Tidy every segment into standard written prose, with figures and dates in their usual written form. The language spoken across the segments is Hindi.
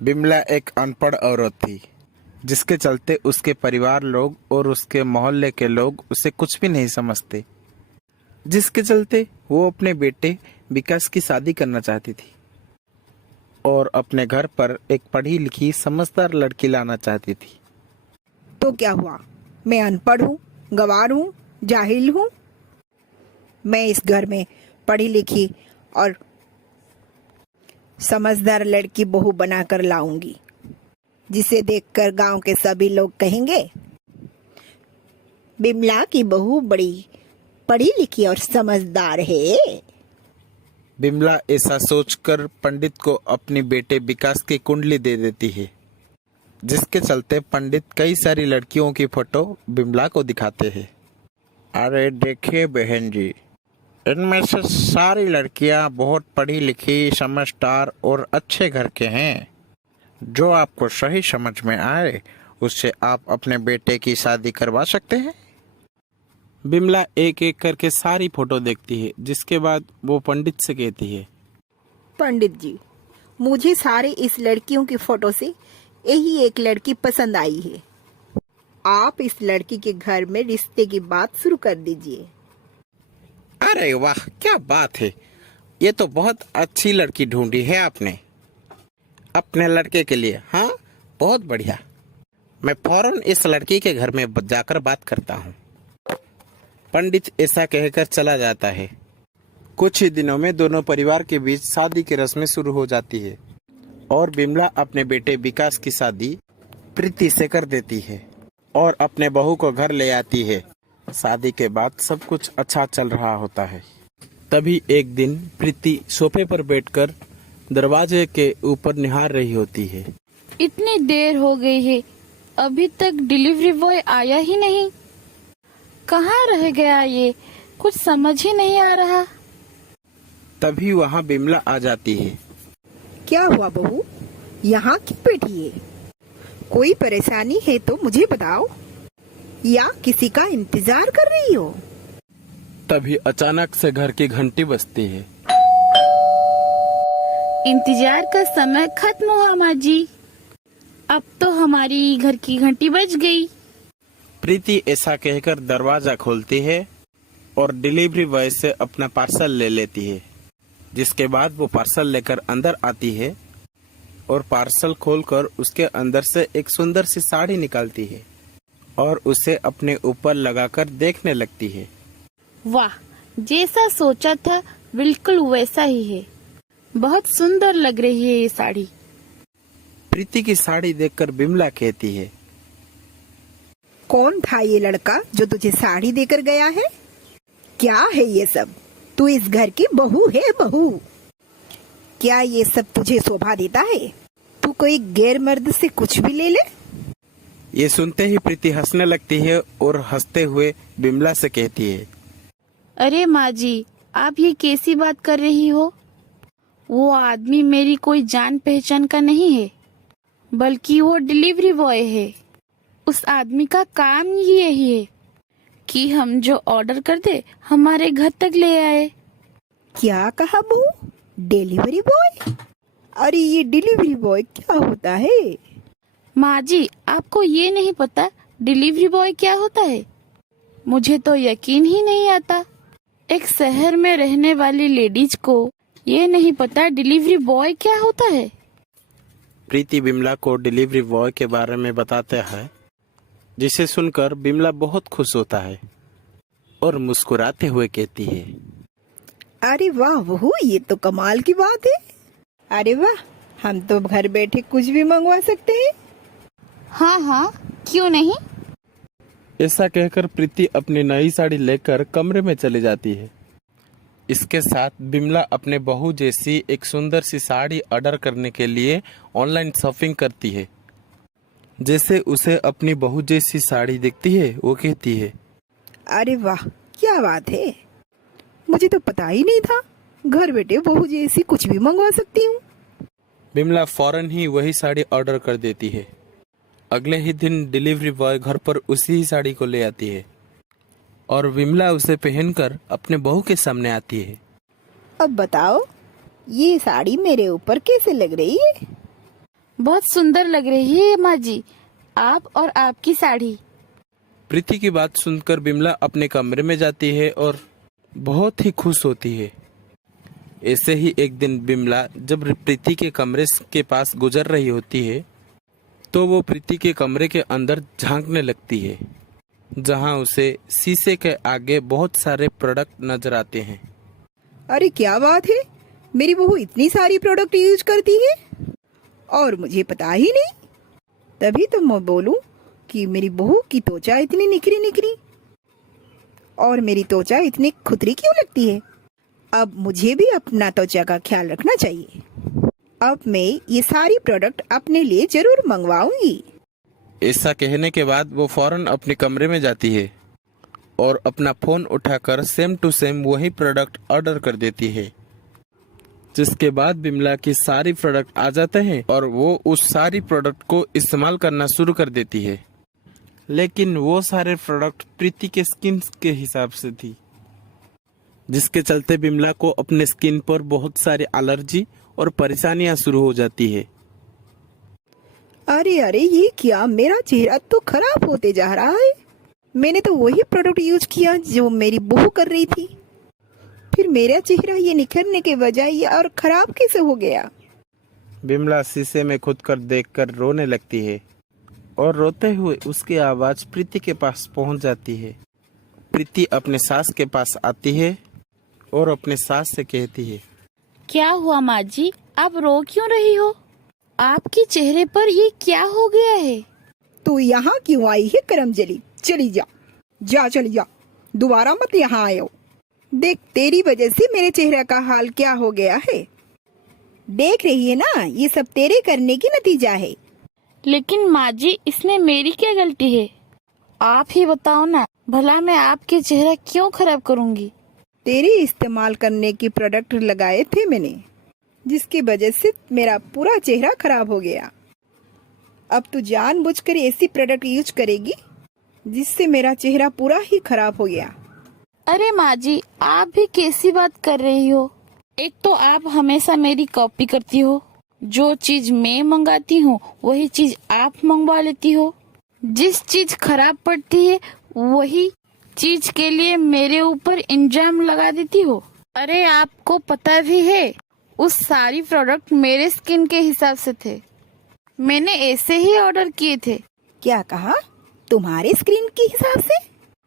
बिमला एक अनपढ़ औरत थी, जिसके चलते उसके परिवार लोग और उसके मोहल्ले के लोग उसे कुछ भी नहीं समझते। जिसके चलते वो अपने बेटे विकास की शादी करना चाहती थी और अपने घर पर एक पढ़ी लिखी समझदार लड़की लाना चाहती थी। तो क्या हुआ? मैं अनपढ़ हूँ, गंवार हूँ, जाहिल हूँ। मैं इस घर में पढ़ी लिखी और समझदार लड़की बहू बनाकर लाऊंगी, जिसे देखकर गांव के सभी लोग कहेंगे बिमला की बहू बड़ी पढ़ी लिखी और समझदार है। बिमला ऐसा सोचकर पंडित को अपनी बेटे विकास की कुंडली दे देती है, जिसके चलते पंडित कई सारी लड़कियों की फोटो बिमला को दिखाते हैं। अरे देखिए बहन जी, इनमें से सारी लड़कियां बहुत पढ़ी लिखी, समझदार और अच्छे घर के हैं। जो आपको सही समझ में आए उससे आप अपने बेटे की शादी करवा सकते हैं। बिमला एक एक करके सारी फोटो देखती है, जिसके बाद वो पंडित से कहती है, पंडित जी, मुझे सारे इस लड़कियों की फोटो से यही एक लड़की पसंद आई है। आप इस लड़की के घर में रिश्ते की बात शुरू कर दीजिए। अरे वाह, क्या बात है! ये तो बहुत अच्छी लड़की ढूंढी है आपने अपने लड़के के लिए। हाँ, बहुत बढ़िया। मैं फौरन इस लड़की के घर में जाकर बात करता हूँ। पंडित ऐसा कहकर चला जाता है। कुछ ही दिनों में दोनों परिवार के बीच शादी की रस्में शुरू हो जाती है और बिमला अपने बेटे विकास की शादी प्रीति से कर देती है और अपने बहू को घर ले आती है। शादी के बाद सब कुछ अच्छा चल रहा होता है। तभी एक दिन प्रीति सोफे पर बैठकर दरवाजे के ऊपर निहार रही होती है। इतनी देर हो गई है, अभी तक डिलीवरी बॉय आया ही नहीं। कहाँ रह गया ये? कुछ समझ ही नहीं आ रहा। तभी वहाँ बिमला आ जाती है। क्या हुआ बहू, यहाँ क्यों बैठी है? कोई परेशानी है तो मुझे बताओ, या किसी का इंतजार कर रही हो? तभी अचानक से घर की घंटी बजती है। इंतजार का समय खत्म हुआ माँ जी। अब तो हमारी घर की घंटी बज गई। प्रीति ऐसा कहकर दरवाजा खोलती है और डिलीवरी बॉय से अपना पार्सल ले लेती है। जिसके बाद वो पार्सल लेकर अंदर आती है और पार्सल खोलकर उसके अंदर से एक सुंदर सी साड़ी निकालती है और उसे अपने ऊपर लगाकर देखने लगती है। वाह, जैसा सोचा था बिल्कुल वैसा ही है। बहुत सुंदर लग रही है ये साड़ी। प्रीति की साड़ी देखकर बिमला कहती है, कौन था ये लड़का जो तुझे साड़ी देकर गया है? क्या है ये सब? तू इस घर की बहू है, बहू। क्या ये सब तुझे शोभा देता है? तू कोई गैर मर्द से कुछ भी ले ले। ये सुनते ही प्रीति हंसने लगती है और हंसते हुए बिमला से कहती है, अरे माँ जी, आप ये कैसी बात कर रही हो? वो आदमी मेरी कोई जान पहचान का नहीं है, बल्कि वो डिलीवरी बॉय है। उस आदमी का काम ही यही है कि हम जो ऑर्डर कर दे हमारे घर तक ले आए। क्या कहा बहू? Delivery boy? अरे ये डिलीवरी बॉय क्या होता है? माँ जी, आपको ये नहीं पता डिलीवरी बॉय क्या होता है? मुझे तो यकीन ही नहीं आता। एक शहर में रहने वाली लेडीज को ये नहीं पता डिलीवरी बॉय क्या होता है। प्रीति बिमला को डिलीवरी बॉय के बारे में बताता है, जिसे सुनकर बिमला बहुत खुश होता है और मुस्कुराते हुए कहती है, अरे वाह बहू, ये तो कमाल की बात है। अरे वाह, हम तो घर बैठे कुछ भी मंगवा सकते हैं। हाँ हाँ, क्यों नहीं। ऐसा कहकर प्रीति अपनी नई साड़ी लेकर कमरे में चली जाती है। इसके साथ बिमला अपने बहू जैसी एक सुंदर सी साड़ी ऑर्डर करने के लिए ऑनलाइन शॉपिंग करती है। जैसे उसे अपनी बहू जैसी साड़ी दिखती है, वो कहती है, अरे वाह, क्या बात है। मुझे तो पता ही नहीं था घर बैठे बहू जैसी कुछ भी मंगवा सकती हूँ। बिमला फौरन ही वही साड़ी ऑर्डर कर देती है। अगले ही दिन डिलीवरी बॉय घर पर उसी ही साड़ी को ले आती है और बिमला उसे पहनकर अपने बहू के सामने आती है। अब बताओ, ये साड़ी मेरे ऊपर कैसे लग रही है? बहुत सुंदर लग रही है माँ जी, आप और आपकी साड़ी। प्रीति की बात सुनकर बिमला अपने कमरे में जाती है और बहुत ही खुश होती है। ऐसे ही एक दिन बिमला जब प्रीति के कमरे के पास गुजर रही होती है तो वो प्रीति के कमरे के अंदर झांकने लगती है, जहां उसे शीशे के आगे बहुत सारे प्रोडक्ट नजर आते हैं। अरे क्या बात है, मेरी बहू इतनी सारी प्रोडक्ट यूज करती है और मुझे पता ही नहीं। तभी तो मैं बोलूं कि मेरी बहू की त्वचा इतनी निखरी निखरी और मेरी त्वचा इतनी खुतरी क्यों लगती है। अब मुझे भी अपना त्वचा का ख्याल रखना चाहिए। अब मैं ये सारी प्रोडक्ट अपने लिए जरूर मंगवाऊंगी। ऐसा कहने के बाद वो फौरन अपने कमरे में जाती है और अपना फोन उठाकर सेम टू सेम वही प्रोडक्ट ऑर्डर कर देती है, जिसके बाद बिमला की सारी प्रोडक्ट आ जाते हैं और वो उस सारी प्रोडक्ट को इस्तेमाल करना शुरू कर देती है। लेकिन वो सारे प्रोडक्ट प्रीति के स्किन के हिसाब से थी, जिसके चलते बिमला को अपने स्किन पर बहुत सारी एलर्जी और परेशानियां शुरू हो जाती है। अरे अरे ये क्या, मेरा चेहरा तो खराब होते जा रहा है। मैंने तो वही प्रोडक्ट यूज किया जो मेरी बहू कर रही थी, फिर मेरा चेहरा ये निखरने के बजाय ये और खराब कैसे हो गया। बिमला शीशे में खुद कर देखकर रोने लगती है और रोते हुए उसकी आवाज प्रीति के पास पहुंच जाती है। प्रीति अपने सास के पास आती है और अपने सास से कहती है, क्या हुआ माँ जी, आप रो क्यों रही हो? आपके चेहरे पर ये क्या हो गया है? तू यहाँ क्यों आई है करमजली? चली जा, जा चली जा, दोबारा मत यहाँ आयो। देख तेरी वजह से मेरे चेहरे का हाल क्या हो गया है। देख रही है ना, ये सब तेरे करने की नतीजा है। लेकिन माँ जी, इसमें मेरी क्या गलती है? आप ही बताओ ना, भला मैं आपके चेहरा क्यों खराब करूँगी? तेरे इस्तेमाल करने की प्रोडक्ट लगाए थे मैंने, जिसकी वजह से मेरा पूरा चेहरा खराब हो गया। अब तू जानबूझकर ऐसी प्रोडक्ट यूज करेगी जिससे मेरा चेहरा पूरा ही खराब हो गया। अरे माँ जी, आप भी कैसी बात कर रही हो? एक तो आप हमेशा मेरी कॉपी करती हो, जो चीज मैं मंगाती हूँ वही चीज आप मंगवा लेती हो। जिस चीज खराब पड़ती है वही चीज के लिए मेरे ऊपर इल्जाम लगा देती हो। अरे आपको पता भी है, उस सारी प्रोडक्ट मेरे स्किन के हिसाब से थे, मैंने ऐसे ही ऑर्डर किए थे। क्या कहा? तुम्हारे स्किन के हिसाब से?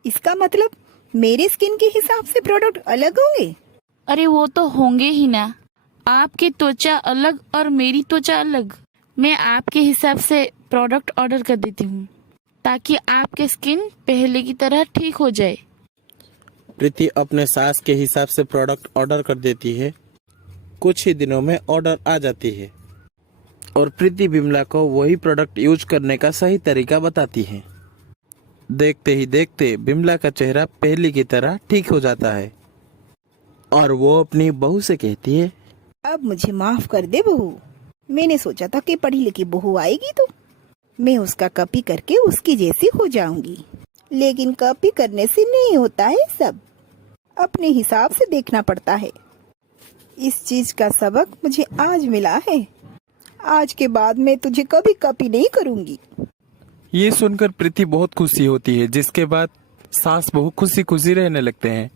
इसका मतलब मेरे स्किन के हिसाब से प्रोडक्ट अलग होंगे? अरे वो तो होंगे ही ना, आपकी त्वचा अलग और मेरी त्वचा अलग। मैं आपके हिसाब से प्रोडक्ट ऑर्डर कर देती हूँ ताकि आपके स्किन पहले की तरह ठीक हो जाए। प्रीति अपने सास के हिसाब से प्रोडक्ट ऑर्डर कर देती है। कुछ ही दिनों में ऑर्डर आ जाती है और प्रीति बिमला को वही प्रोडक्ट यूज करने का सही तरीका बताती है। देखते ही देखते बिमला का चेहरा पहले की तरह ठीक हो जाता है और वो अपनी बहू से कहती है, अब मुझे माफ कर दे बहू। मैंने सोचा था कि पढ़ी लिखी बहू आएगी तो मैं उसका कॉपी करके उसकी जैसी हो जाऊंगी, लेकिन कॉपी करने से नहीं होता है, सब अपने हिसाब से देखना पड़ता है। इस चीज का सबक मुझे आज मिला है। आज के बाद मैं तुझे कभी कॉपी नहीं करूंगी। ये सुनकर प्रीति बहुत खुशी होती है, जिसके बाद सास बहू खुशी खुशी रहने लगते हैं।